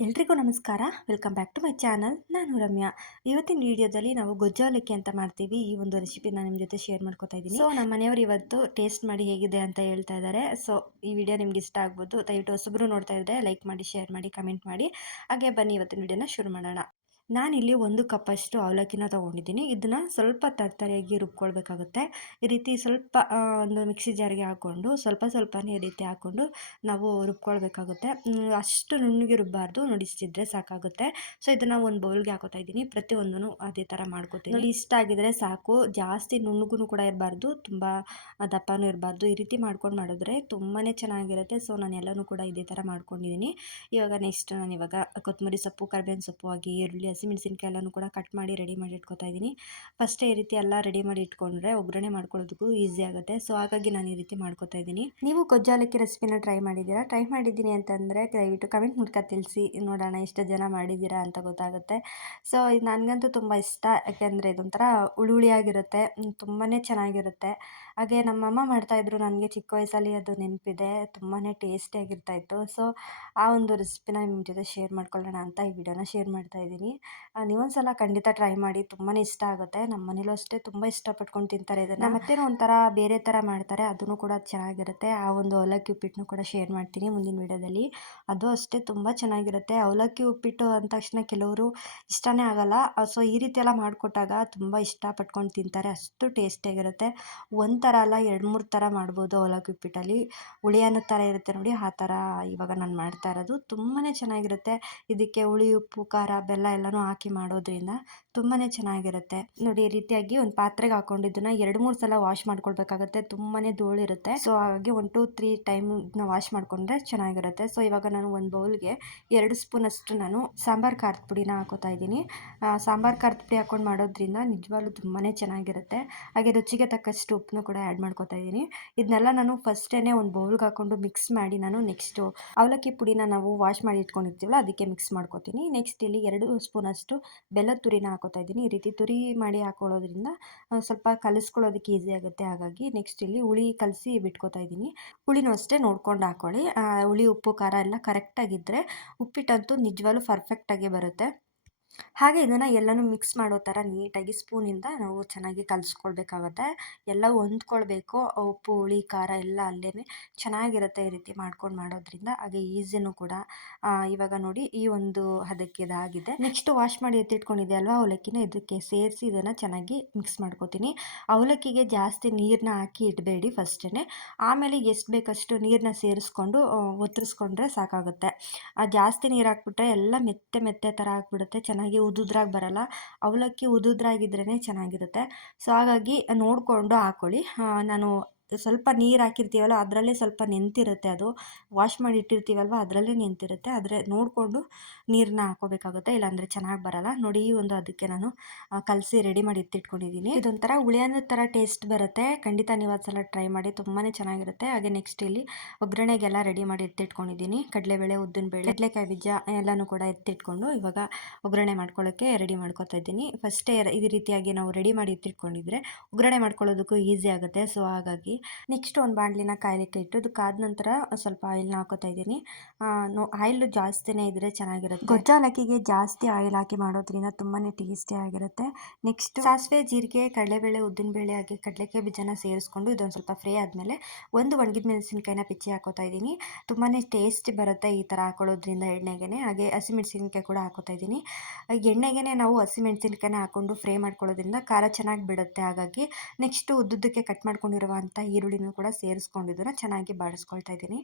ಎಲ್ರಿಗೂ ನಮಸ್ಕಾರ. Welcome back to my channel. ನಾನು ರಮ್ಯಾ. ಇವತ್ತಿನ ವಿಡಿಯೋದಲ್ಲಿ ನಾವು ಗೊಜ್ಜಾಲಕ್ಕಿ ಅಂತ ಮಾಡ್ತೀವಿ. ಈ ಒಂದು ರೆಸಿಪಿನ ನಿಮ್ಮ ಜೊತೆ ಶೇರ್ ಮಾಡ್ಕೊತಾ ಇದ್ದೀನಿ ಸೊ, ನಮ್ಮ ಮನೆಯವರು ಇವತ್ತು ಟೇಸ್ಟ್ ಮಾಡಿ ಹೇಗಿದೆ ಅಂತ ಹೇಳ್ತಾ ಇದ್ದಾರೆ. ಸೊ, ಈ ವಿಡಿಯೋ ನಿಮ್ಗೆ ಇಷ್ಟ ಆಗ್ಬೋದು, ದಯವಿಟ್ಟು ಹೊಸಬ್ರು ನೋಡ್ತಾ ಇದ್ದರೆ ಲೈಕ್ ಮಾಡಿ, ಶೇರ್ ಮಾಡಿ, ಕಮೆಂಟ್ ಮಾಡಿ. ಹಾಗೆ ಬನ್ನಿ, ಇವತ್ತಿನ ವಿಡಿಯೋನ ಶುರು ಮಾಡೋಣ. ನಾನಿಲ್ಲಿ ಒಂದು ಕಪ್ಪಷ್ಟು ಅವಲಕ್ಕಿನ ತೊಗೊಂಡಿದ್ದೀನಿ. ಇದನ್ನು ಸ್ವಲ್ಪ ತರ್ತರಿಯಾಗಿ ರುಬ್ಕೊಳ್ಬೇಕಾಗುತ್ತೆ. ಈ ರೀತಿ ಸ್ವಲ್ಪ ಒಂದು ಮಿಕ್ಸಿ ಜಾರಿಗೆ ಹಾಕ್ಕೊಂಡು, ಸ್ವಲ್ಪ ಸ್ವಲ್ಪನೇ ಈ ರೀತಿ ಹಾಕ್ಕೊಂಡು ನಾವು ರುಬ್ಕೊಳ್ಬೇಕಾಗುತ್ತೆ. ಅಷ್ಟು ನುಣ್ಣಗೆ ರುಬ್ಬಾರ್ದು. ನುಡಿಸ್ತಿದ್ರೆ ಸಾಕಾಗುತ್ತೆ. ಸೊ, ಇದನ್ನು ಒಂದು ಬೌಲ್ಗೆ ಹಾಕೋತಾ ಇದ್ದೀನಿ. ಪ್ರತಿಯೊಂದೂ ಅದೇ ಥರ ಮಾಡ್ಕೋತೀನಿ. ನೋಡಿ, ಇಷ್ಟ ಆಗಿದ್ರೆ ಸಾಕು. ಜಾಸ್ತಿ ನುಣ್ಣಗೂ ಕೂಡ ಇರಬಾರ್ದು. ತುಂಬ ದಪ್ಪನೂ ಇರಬಾರ್ದು. ಈ ರೀತಿ ಮಾಡ್ಕೊಂಡು ಮಾಡಿದ್ರೆ ತುಂಬಾ ಚೆನ್ನಾಗಿರುತ್ತೆ. ಸೊ, ನಾನು ಎಲ್ಲನೂ ಕೂಡ ಇದೇ ಥರ ಮಾಡ್ಕೊಂಡಿದ್ದೀನಿ. ಇವಾಗ ನೆಕ್ಸ್ಟ್ ನಾನು ಇವಾಗ ಕೊತ್ತಂಬರಿ ಸೊಪ್ಪು, ಕರ್ಬೇವಿನ ಸೊಪ್ಪು ಹಾಗೆ ಈರುಳ್ಳಿ ಹಸಿಮೆಣಸಿನ್ಕಾಯಿ ಎಲ್ಲನೂ ಕೂಡ ಕಟ್ ಮಾಡಿ ರೆಡಿ ಮಾಡಿ ಇಟ್ಕೊತಾ ಇದ್ದೀನಿ. ಫಸ್ಟೇ ಈ ರೀತಿ ಎಲ್ಲ ರೆಡಿ ಮಾಡಿ ಇಟ್ಕೊಂಡ್ರೆ ಒಗ್ಗರಣೆ ಮಾಡ್ಕೊಳ್ಳೋದಕ್ಕೂ ಈಸಿ ಆಗುತ್ತೆ. ಸೊ ಹಾಗಾಗಿ ನಾನು ಈ ರೀತಿ ಮಾಡ್ಕೊತಾ ಇದ್ದೀನಿ. ನೀವು ಗೊಜ್ಜಾಲಕ್ಕಿ ರೆಸಿಪಿನ ಟ್ರೈ ಮಾಡಿದ್ದೀರಾ? ಟ್ರೈ ಮಾಡಿದ್ದೀನಿ ಅಂತಂದರೆ ದಯವಿಟ್ಟು ಕಮೆಂಟ್ ಮೂಲಕ ತಿಳಿಸಿ. ನೋಡೋಣ ಎಷ್ಟು ಜನ ಮಾಡಿದ್ದೀರಾ ಅಂತ ಗೊತ್ತಾಗುತ್ತೆ. ಸೊ ಇದು ನನಗಂತೂ ತುಂಬ ಇಷ್ಟ. ಯಾಕೆಂದರೆ ಇದೊಂಥರ ಉಳುಳಿಯಾಗಿರುತ್ತೆ ತುಂಬಾ ಚೆನ್ನಾಗಿರುತ್ತೆ. ಹಾಗೆ ನಮ್ಮಮ್ಮ ಮಾಡ್ತಾಯಿದ್ರು ನನಗೆ ಚಿಕ್ಕ ವಯಸ್ಸಲ್ಲಿ ಅದು ನೆನಪಿದೆ. ತುಂಬಾ ಟೇಸ್ಟಿಯಾಗಿರ್ತಾಯಿತ್ತು ಸೊ ಆ ಒಂದು ರೆಸಿಪಿನ ನಿಮ್ಮ ಜೊತೆ ಶೇರ್ ಮಾಡ್ಕೊಳ್ಳೋಣ ಅಂತ ಈ ವಿಡಿಯೋನ ಶೇರ್ ಮಾಡ್ತಾ ಇದ್ದೀನಿ. ನೀವೊಂದು ಸಲ ಖಂಡಿತ ಟ್ರೈ ಮಾಡಿ ತುಂಬಾ ಇಷ್ಟ ಆಗುತ್ತೆ. ನಮ್ಮ ಮನೇಲೂ ಅಷ್ಟೇ ತುಂಬ ಇಷ್ಟಪಟ್ಕೊಂಡು ತಿಂತಾರೆ ಇದನ್ನು. ಮತ್ತೇನೋ ಒಂಥರ ಬೇರೆ ಥರ ಮಾಡ್ತಾರೆ ಅದನ್ನು ಕೂಡ ಚೆನ್ನಾಗಿರುತ್ತೆ. ಆ ಒಂದು ಅವಲಕ್ಕಿ ಉಪ್ಪಿಟ್ಟನ್ನು ಕೂಡ ಶೇರ್ ಮಾಡ್ತೀನಿ ಮುಂದಿನ ವಿಡಿಯೋದಲ್ಲಿ. ಅದು ಅಷ್ಟೇ ತುಂಬ ಚೆನ್ನಾಗಿರುತ್ತೆ. ಅವಲಕ್ಕಿ ಉಪ್ಪಿಟ್ಟು ಅಂದ ತಕ್ಷಣ ಕೆಲವರು ಇಷ್ಟನೇ ಆಗಲ್ಲ. ಸೊ ಈ ರೀತಿ ಎಲ್ಲ ಮಾಡಿಕೊಟ್ಟಾಗ ತುಂಬ ಇಷ್ಟಪಟ್ಕೊಂಡು ತಿಂತಾರೆ. ಅಷ್ಟು ಟೇಸ್ಟಿಯಾಗಿರುತ್ತೆ ಒಂದು ಥರ ಅಲ್ಲ ಎರಡು ಮೂರು ಥರ ಮಾಡ್ಬೋದು ಅವಲಕ್ಕಿ ಉಪ್ಪಿಟ್ಟಲ್ಲಿ. ಹುಳಿ ಅನ್ನೋ ಥರ ಇರುತ್ತೆ ನೋಡಿ ಆ ಥರ ಇವಾಗ ನಾನು ಮಾಡ್ತಾ ಇರೋದು. ತುಂಬಾ ಚೆನ್ನಾಗಿರುತ್ತೆ. ಇದಕ್ಕೆ ಹುಳಿ ಉಪ್ಪು ಖಾರ ಬೆಲ್ಲ ಎಲ್ಲನೂ ಹಾಕಿ ಮಾಡೋದ್ರಿಂದ ತುಂಬಾ ಚೆನ್ನಾಗಿರುತ್ತೆ. ನೋಡಿ, ಈ ರೀತಿಯಾಗಿ ಒಂದು ಪಾತ್ರೆಗೆ ಹಾಕೊಂಡಿದ್ದನ್ನ ಎರಡು ಮೂರು ಸಲ ವಾಶ್ ಮಾಡ್ಕೊಳ್ಬೇಕಾಗತ್ತೆ. ತುಂಬಾ ಧೂಳಿರುತ್ತೆ. ಸೊ ಹಾಗಾಗಿ ಒನ್ ಟು ತ್ರೀ ಟೈಮ್ ಇದನ್ನ ವಾಶ್ ಮಾಡಿಕೊಂಡ್ರೆ ಚೆನ್ನಾಗಿರುತ್ತೆ. ಸೊ ಇವಾಗ ನಾನು ಒಂದು ಬೌಲ್ಗೆ ಎರಡು ಸ್ಪೂನ್ ಅಷ್ಟು ನಾನು ಸಾಂಬಾರು ಖಾರದ ಪುಡಿನ ಹಾಕೋತಾ ಇದ್ದೀನಿ. ಸಾಂಬಾರು ಖಾರದ ಪುಡಿ ಹಾಕೊಂಡು ಮಾಡೋದ್ರಿಂದ ನಿಜವಾಗ್ಲೂ ತುಂಬಾ ಚೆನ್ನಾಗಿರುತ್ತೆ. ಹಾಗೆ ರುಚಿಗೆ ತಕ್ಕಷ್ಟು ಉಪ್ಪನ್ನು ಕೂಡ ಆ್ಯಡ್ ಮಾಡ್ಕೋತಾ ಇದ್ದೀನಿ. ಇದನ್ನೆಲ್ಲ ನಾನು ಫಸ್ಟೇ ಒಂದು ಬೌಲ್ಗೆ ಹಾಕೊಂಡು ಮಿಕ್ಸ್ ಮಾಡಿ ನಾನು ನೆಕ್ಸ್ಟು ಅವಲಕ್ಕಿ ಪುಡಿನ ನಾವು ವಾಶ್ ಮಾಡಿ ಇಟ್ಕೊಂಡಿರ್ತೀವಲ್ಲ, ಅದಕ್ಕೆ ಮಿಕ್ಸ್ ಮಾಡ್ಕೋತೀನಿ. ನೆಕ್ಸ್ಟ್ ಇಲ್ಲಿ ಎರಡು ಸ್ಪೂನಷ್ಟು ಬೆಲ್ಲದ ತುರಿನ ಹಾಕೋತಾ ಇದ್ದೀನಿ. ಈ ರೀತಿ ತುರಿ ಮಾಡಿ ಹಾಕೊಳ್ಳೋದ್ರಿಂದ ಸ್ವಲ್ಪ ಕಲಿಸ್ಕೊಳ್ಳೋದಕ್ಕೆ ಈಸಿ ಆಗುತ್ತೆ. ಹಾಗಾಗಿ ನೆಕ್ಸ್ಟ್ ಇಲ್ಲಿ ಹುಳಿ ಕಲಸಿ ಬಿಟ್ಕೋತಾ ಇದ್ದೀನಿ. ಹುಳಿನೂ ಅಷ್ಟೇ ನೋಡ್ಕೊಂಡು ಹಾಕೊಳ್ಳಿ. ಹುಳಿ, ಉಪ್ಪು, ಖಾರ ಎಲ್ಲ ಕರೆಕ್ಟಾಗಿದ್ದರೆ ಉಪ್ಪಿಟ್ಟಂತೂ ನಿಜವಾಗ್ಲೂ ಪರ್ಫೆಕ್ಟಾಗಿ ಬರುತ್ತೆ. ಹಾಗೆ ಇದನ್ನು ಎಲ್ಲನೂ ಮಿಕ್ಸ್ ಮಾಡೋ ಥರ ನೀಟಾಗಿ ಸ್ಪೂನಿಂದ ನಾವು ಚೆನ್ನಾಗಿ ಕಲಿಸ್ಕೊಳ್ಬೇಕಾಗತ್ತೆ. ಎಲ್ಲ ಹೊಂದ್ಕೊಳ್ಬೇಕು. ಉಪ್ಪು, ಹುಳಿ, ಖಾರ ಎಲ್ಲ ಅಲ್ಲೇ ಚೆನ್ನಾಗಿರುತ್ತೆ ಈ ರೀತಿ ಮಾಡ್ಕೊಂಡು ಮಾಡೋದ್ರಿಂದ. ಹಾಗೆ ಈಸಿನೂ ಕೂಡ. ಇವಾಗ ನೋಡಿ ಈ ಒಂದು ಹದಕ್ಕೆ ಇದಾಗಿದೆ. ನೆಕ್ಸ್ಟ್ ವಾಶ್ ಮಾಡಿ ಎತ್ತಿಟ್ಕೊಂಡಿದೆ ಅಲ್ವಾ? ಅವಲಕ್ಕಿನ ಇದಕ್ಕೆ ಸೇರಿಸಿ ಇದನ್ನು ಚೆನ್ನಾಗಿ ಮಿಕ್ಸ್ ಮಾಡ್ಕೋತೀನಿ. ಅವಲಕ್ಕಿಗೆ ಜಾಸ್ತಿ ನೀರನ್ನ ಹಾಕಿ ಇಡಬೇಡಿ ಫಸ್ಟೇ ಆಮೇಲೆ ಎಷ್ಟು ಬೇಕಷ್ಟು ನೀರನ್ನ ಸೇರಿಸ್ಕೊಂಡು ಒತ್ತರಿಸ್ಕೊಂಡ್ರೆ ಸಾಕಾಗುತ್ತೆ. ಜಾಸ್ತಿ ನೀರು ಹಾಕ್ಬಿಟ್ರೆ ಎಲ್ಲ ಮೆತ್ತೆ ಮೆತ್ತೆ ಥರ ಆಗಿಬಿಡುತ್ತೆ. ಚೆನ್ನಾಗಿ ಚೆನ್ನಾಗಿ ಉದುದ್ರಾಗಿ ಬರಲ್ಲ. ಅವಲಕ್ಕಿ ಉದುದ್ರಾಗಿದ್ರೇ ಚೆನ್ನಾಗಿರುತ್ತೆ. ಸೊ ಹಾಗಾಗಿ ನೋಡಿಕೊಂಡು ಹಾಕ್ಕೊಳ್ಳಿ ನಾನು ಸ್ವಲ್ಪ ನೀರು ಹಾಕಿರ್ತೀವಲ್ಲ, ಅದರಲ್ಲೇ ಸ್ವಲ್ಪ ನೆಂತಿರುತ್ತೆ ಅದು. ವಾಶ್ ಮಾಡಿ ಇಟ್ಟಿರ್ತೀವಲ್ವ, ಅದರಲ್ಲೇ ನೆಂತಿರುತ್ತೆ ಆದರೆ ನೋಡಿಕೊಂಡು ನೀರನ್ನ ಹಾಕೋಬೇಕಾಗುತ್ತೆ. ಇಲ್ಲಾಂದರೆ ಚೆನ್ನಾಗಿ ಬರಲ್ಲ. ನೋಡಿ ಈ ಒಂದು ಅದಕ್ಕೆ ನಾನು ಕಲಸಿ ರೆಡಿ ಮಾಡಿ ಎತ್ತಿಟ್ಕೊಂಡಿದ್ದೀನಿ ಇದೊಂಥರ ಹುಳಿಯನ್ನ ಥರ ಟೇಸ್ಟ್ ಬರುತ್ತೆ. ಖಂಡಿತ ನೀವು ಅದು ಸಲ ಟ್ರೈ ಮಾಡಿ ತುಂಬಾ ಚೆನ್ನಾಗಿರುತ್ತೆ. ಹಾಗೆ ನೆಕ್ಸ್ಟ್ ಇಲ್ಲಿ ಒಗ್ಗರಣೆಗೆಲ್ಲ ರೆಡಿ ಮಾಡಿ ಎತ್ತಿಟ್ಕೊಂಡಿದ್ದೀನಿ ಕಡಲೆಬೇಳೆ ಉದ್ದಿನಬೇಳೆ ಕಡಲೆಕಾಯಿ ಬೀಜ ಎಲ್ಲನೂ ಕೂಡ ಎತ್ತಿಟ್ಕೊಂಡು ಇವಾಗ ಒಗ್ಗರಣೆ ಮಾಡ್ಕೊಳ್ಳೋಕ್ಕೆ ರೆಡಿ ಮಾಡ್ಕೊತಾ ಇದ್ದೀನಿ. ಫಸ್ಟೇ ಈ ರೀತಿಯಾಗಿ ನಾವು ರೆಡಿ ಮಾಡಿ ಎತ್ತಿಟ್ಕೊಂಡಿದ್ರೆ ಒಗ್ಗರಣೆ ಮಾಡ್ಕೊಳ್ಳೋದಕ್ಕೂ ಈಸಿ ಆಗುತ್ತೆ. ಸೊ ಹಾಗಾಗಿ ನೆಕ್ಸ್ಟ್ ಒಂದು ಬಾಣಲಿನ ಕಾಯಲಿಕ್ಕೆ ಇಟ್ಟು ಅದು ಕಾದ ನಂತರ ಸ್ವಲ್ಪ ಆಯಿಲ್ನ ಹಾಕೋತಾ ಇದ್ದೀನಿ. ಆಯಿಲ್ ಜಾಸ್ತಿನೇ ಇದ್ರೆ ಚೆನ್ನಾಗಿರುತ್ತೆ. ಗೊಜ್ಜಾಲಕ್ಕಿಗೆ ಜಾಸ್ತಿ ಆಯಿಲ್ ಹಾಕಿ ಮಾಡೋದ್ರಿಂದ ತುಂಬಾ ಟೇಸ್ಟಿ ಆಗಿರುತ್ತೆ. ನೆಕ್ಸ್ಟ್ ಸಾಸಿವೆ ಜೀರಿಗೆ ಕಡಲೆಬೇಳೆ ಉದ್ದಿನಬೇಳೆ ಹಾಗೆ ಕಡಲೆಕಾಯಿ ಬೀಜನ ಸೇರಿಸ್ಕೊಂಡು ಇದೊಂದು ಸ್ವಲ್ಪ ಫ್ರೈ ಆದಮೇಲೆ ಒಂದು ಒಣಗಿದ ಮೆಣಸಿನ್ಕಾಯಿನ ಪಿಚ್ಚಿ ಹಾಕೋತಾ ಇದ್ದೀನಿ. ತುಂಬಾ ಟೇಸ್ಟ್ ಬರುತ್ತೆ ಈ ಥರ ಹಾಕೊಳ್ಳೋದ್ರಿಂದ ಎಣ್ಣೆಗೆ ಹಾಗೆ ಹಸಿಮೆಣಸಿನ್ಕಾಯಿ ಕೂಡ ಹಾಕೋತಾ ಇದ್ದೀನಿ. ಎಣ್ಣೆಗೆ ನಾವು ಹಸಿಮೆಣಸಿನ್ಕಾಯಿನ ಹಾಕೊಂಡು ಫ್ರೈ ಮಾಡ್ಕೊಳ್ಳೋದ್ರಿಂದ ಖಾರ ಚೆನ್ನಾಗಿ ಬಿಡುತ್ತೆ. ಹಾಗಾಗಿ ನೆಕ್ಸ್ಟ್ ಉದ್ದುದ್ದಕ್ಕೆ ಕಟ್ ಮಾಡ್ಕೊಂಡಿರುವಂಥ ಈರುಳ್ಳಿನೂ ಕೂಡ ಸೇರಿಸ್ಕೊಂಡಿದ್ದನ್ನು ಚೆನ್ನಾಗಿ ಬಾಡಿಸ್ಕೊಳ್ತಾ ಇದ್ದೀನಿ.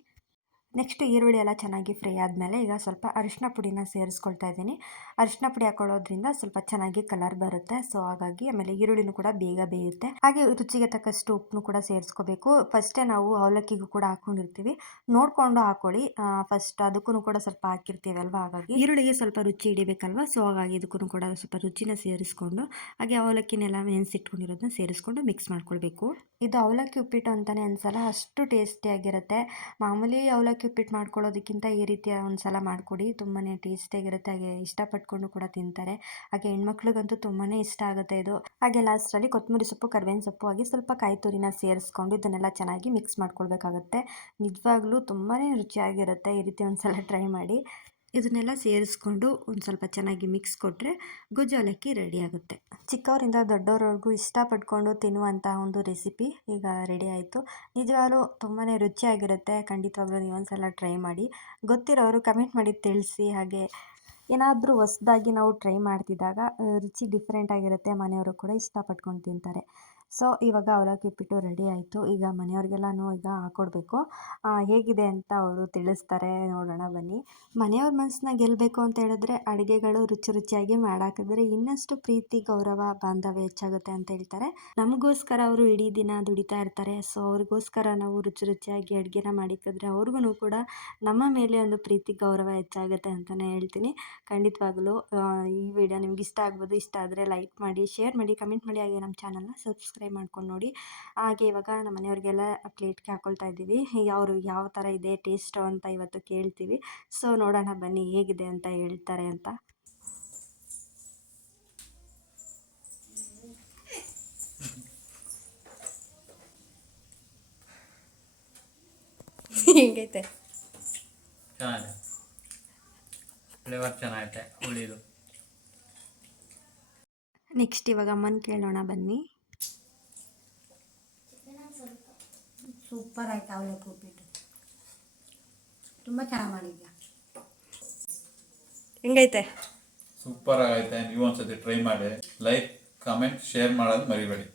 ನೆಕ್ಸ್ಟ್ ಈರುಳ್ಳಿ ಎಲ್ಲ ಚೆನ್ನಾಗಿ ಫ್ರೈ ಆದಮೇಲೆ ಈಗ ಸ್ವಲ್ಪ ಅರಿಶಿನ ಪುಡಿನ ಸೇರಿಸ್ಕೊಳ್ತಾ ಇದ್ದೀನಿ. ಅರಿಶಿನ ಪುಡಿ ಹಾಕೊಳ್ಳೋದ್ರಿಂದ ಸ್ವಲ್ಪ ಚೆನ್ನಾಗಿ ಕಲರ್ ಬರುತ್ತೆ. ಸೊ ಹಾಗಾಗಿ ಆಮೇಲೆ ಈರುಳ್ಳಿನೂ ಕೂಡ ಬೇಗ ಬೇಯುತ್ತೆ. ಹಾಗೆ ರುಚಿಗೆ ತಕ್ಕಷ್ಟು ಉಪ್ಪನ್ನು ಕೂಡ ಸೇರಿಸ್ಕೋಬೇಕು. ಫಸ್ಟೇ ನಾವು ಅವಲಕ್ಕಿಗೂ ಕೂಡ ಹಾಕೊಂಡಿರ್ತೀವಿ. ನೋಡಿಕೊಂಡು ಹಾಕೊಳ್ಳಿ. ಫಸ್ಟ್ ಅದಕ್ಕೂ ಕೂಡ ಸ್ವಲ್ಪ ಹಾಕಿರ್ತೀವಿ ಅಲ್ವಾ ಹಾಗಾಗಿ ಈರುಳ್ಳಿಗೆ ಸ್ವಲ್ಪ ರುಚಿ ಹಿಡಿಬೇಕಲ್ವಾ? ಸೊ ಹಾಗಾಗಿ ಇದಕ್ಕೂ ಕೂಡ ಸ್ವಲ್ಪ ರುಚಿನ ಸೇರಿಸ್ಕೊಂಡು, ಹಾಗೆ ಅವಲಕ್ಕಿನೆಲ್ಲ ನೆನೆಸಿಟ್ಕೊಂಡಿರೋದನ್ನ ಸೇರಿಸ್ಕೊಂಡು ಮಿಕ್ಸ್ ಮಾಡ್ಕೊಳ್ಬೇಕು. ಇದು ಅವಲಕ್ಕಿ ಉಪ್ಪಿಟ್ಟು ಅಂತಲೇ ಅನ್ಸಲ್ಲ? ಅಷ್ಟು ಟೇಸ್ಟಿಯಾಗಿರುತ್ತೆ ಮಾಮೂಲಿ ಅವಲಕ್ಕಿ ಉಪ್ಪಿಟ್ಟು ಮಾಡ್ಕೊಳ್ಳೋದಕ್ಕಿಂತ ಈ ರೀತಿಯ ಒಂದು ಸಲ ಮಾಡಿಕೊಡಿ ತುಂಬಾ ಟೇಸ್ಟಿಯಾಗಿರುತ್ತೆ ಹಾಗೆ ಇಷ್ಟಪಟ್ಕೊಂಡು ಕೂಡ ತಿಂತಾರೆ. ಹಾಗೆ ಹೆಣ್ಮಕ್ಳಿಗಂತೂ ತುಂಬಾ ಇಷ್ಟ ಆಗುತ್ತೆ ಇದು. ಹಾಗೆ ಲಾಸ್ಟಲ್ಲಿ ಕೊತ್ತಂಬರಿ ಸೊಪ್ಪು, ಕರ್ಬೇವಿನ ಸೊಪ್ಪು, ಹಾಗೆ ಸ್ವಲ್ಪ ಕಾಯಿ ತುರಿನ ಸೇರಿಸ್ಕೊಂಡು ಇದನ್ನೆಲ್ಲ ಚೆನ್ನಾಗಿ ಮಿಕ್ಸ್ ಮಾಡ್ಕೊಳ್ಬೇಕಾಗುತ್ತೆ. ನಿಜವಾಗ್ಲೂ ತುಂಬಾ ರುಚಿಯಾಗಿರುತ್ತೆ. ಈ ರೀತಿ ಒಂದು ಸಲ ಟ್ರೈ ಮಾಡಿ. ಇದನ್ನೆಲ್ಲ ಸೇರಿಸ್ಕೊಂಡು ಒಂದು ಸ್ವಲ್ಪ ಚೆನ್ನಾಗಿ ಮಿಕ್ಸ್ ಕೊಟ್ಟರೆ ಗೊಜ್ಜು ಅವಲಕ್ಕಿ ರೆಡಿ ಆಗುತ್ತೆ. ಚಿಕ್ಕವರಿಂದ ದೊಡ್ಡವರವರೆಗೂ ಇಷ್ಟಪಟ್ಕೊಂಡು ತಿನ್ನುವಂಥ ಒಂದು ರೆಸಿಪಿ ಈಗ ರೆಡಿ ಆಯಿತು. ನಿಜವಾಗ್ಲೂ ತುಂಬಾ ರುಚಿಯಾಗಿರುತ್ತೆ. ಖಂಡಿತವಾಗ್ಲೂ ನೀವು ಒಂದ್ಸಲ ಟ್ರೈ ಮಾಡಿ. ಗೊತ್ತಿರೋರು ಕಮೆಂಟ್ ಮಾಡಿ ತಿಳಿಸಿ. ಹಾಗೆ ಏನಾದರೂ ಹೊಸ್ದಾಗಿ ನಾವು ಟ್ರೈ ಮಾಡ್ತಿದ್ದಾಗ ರುಚಿ ಡಿಫ್ರೆಂಟ್ ಆಗಿರುತ್ತೆ, ಮನೆಯವರು ಕೂಡ ಇಷ್ಟಪಟ್ಕೊಂಡು ತಿಂತಾರೆ. ಸೊ, ಇವಾಗ ಅವಲಕ್ಕಿ ಉಪ್ಪಿಟ್ಟು ರೆಡಿ ಆಯಿತು. ಈಗ ಮನೆಯವ್ರಿಗೆಲ್ಲನೂ ಈಗ ಹಾಕ್ಕೊಡ್ಬೇಕು ಹೇಗಿದೆ ಅಂತ ಅವರು ತಿಳಿಸ್ತಾರೆ. ನೋಡೋಣ, ಬನ್ನಿ. ಮನೆಯವ್ರ ಮನಸ್ಸನ್ನ ಗೆಲ್ಲಬೇಕು ಅಂತ ಹೇಳಿದ್ರೆ ಅಡುಗೆಗಳು ರುಚಿ ರುಚಿಯಾಗಿ ಮಾಡಾಕಿದ್ರೆ ಇನ್ನಷ್ಟು ಪ್ರೀತಿ, ಗೌರವ, ಬಾಂಧವ್ಯ ಹೆಚ್ಚಾಗುತ್ತೆ ಅಂತ ಹೇಳ್ತಾರೆ. ನಮಗೋಸ್ಕರ ಅವರು ಇಡೀ ದಿನ ದುಡಿತಾ ಇರ್ತಾರೆ. ಸೊ, ಅವ್ರಿಗೋಸ್ಕರ ನಾವು ರುಚಿ ರುಚಿಯಾಗಿ ಅಡುಗೆನ ಮಾಡಿಕ್ಕಿದ್ರೆ ಅವ್ರಿಗೂ ಕೂಡ ನಮ್ಮ ಮೇಲೆ ಒಂದು ಪ್ರೀತಿ, ಗೌರವ ಹೆಚ್ಚಾಗುತ್ತೆ ಅಂತಲೇ ಹೇಳ್ತೀನಿ. ಖಂಡಿತವಾಗ್ಲೂ ಈ ವಿಡಿಯೋ ನಿಮ್ಗೆ ಇಷ್ಟ ಆಗ್ಬೋದು ಇಷ್ಟ ಆದರೆ ಲೈಕ್ ಮಾಡಿ ಶೇರ್ ಮಾಡಿ ಕಮೆಂಟ್ ಮಾಡಿ ಹಾಗೆ ನಮ್ಮ ಚಾನಲ್ನ ಸಬ್ಸ್ಕ್ರೈಬ್ ಮಾಡ್ಕೊಂಡು ನೋಡಿ. ಹಾಗೆ ಇವಾಗ ನಮ್ಮ ಮನೆಯವ್ರಿಗೆಲ್ಲ ಪ್ಲೇಟ್ಗೆ ಹಾಕ್ಕೊಳ್ತಾ ಇದ್ದೀವಿ. ಅವರು ಯಾವ ಥರ ಇದೆ ಟೇಸ್ಟು ಅಂತ ಇವತ್ತು ಕೇಳ್ತೀವಿ. ಸೊ ನೋಡೋಣ ಬನ್ನಿ ಹೇಗಿದೆ ಅಂತ ಹೇಳ್ತಾರೆ ಅಂತ. ಹೇಗೈತೆ? ಫ್ಲೇವರ್ ಚೆನ್ನಾಗೈತೆ ಹುಳಿದು. ನೆಕ್ಸ್ಟ್ ಇವಾಗ ಅಮ್ಮನ ಕೇಳೋಣ ಬನ್ನಿ. ಸೂಪರ್ ಆಯ್ತು ಅವಲಕ್ಕಿ ಉಪ್ಪಿಟ್ಟು ತುಂಬ ಚೆನ್ನಾಗಿ ಮಾಡಿದ್ಯಾ? ಹೆಂಗೈತೆ? ಸೂಪರ್ ಆಗೈತೆ ನೀವು ಒಂದ್ಸತಿ ಟ್ರೈ ಮಾಡಿ. ಲೈಕ್ ಕಾಮೆಂಟ್ ಶೇರ್ ಮಾಡೋದು ಮರಿಬೇಡಿ.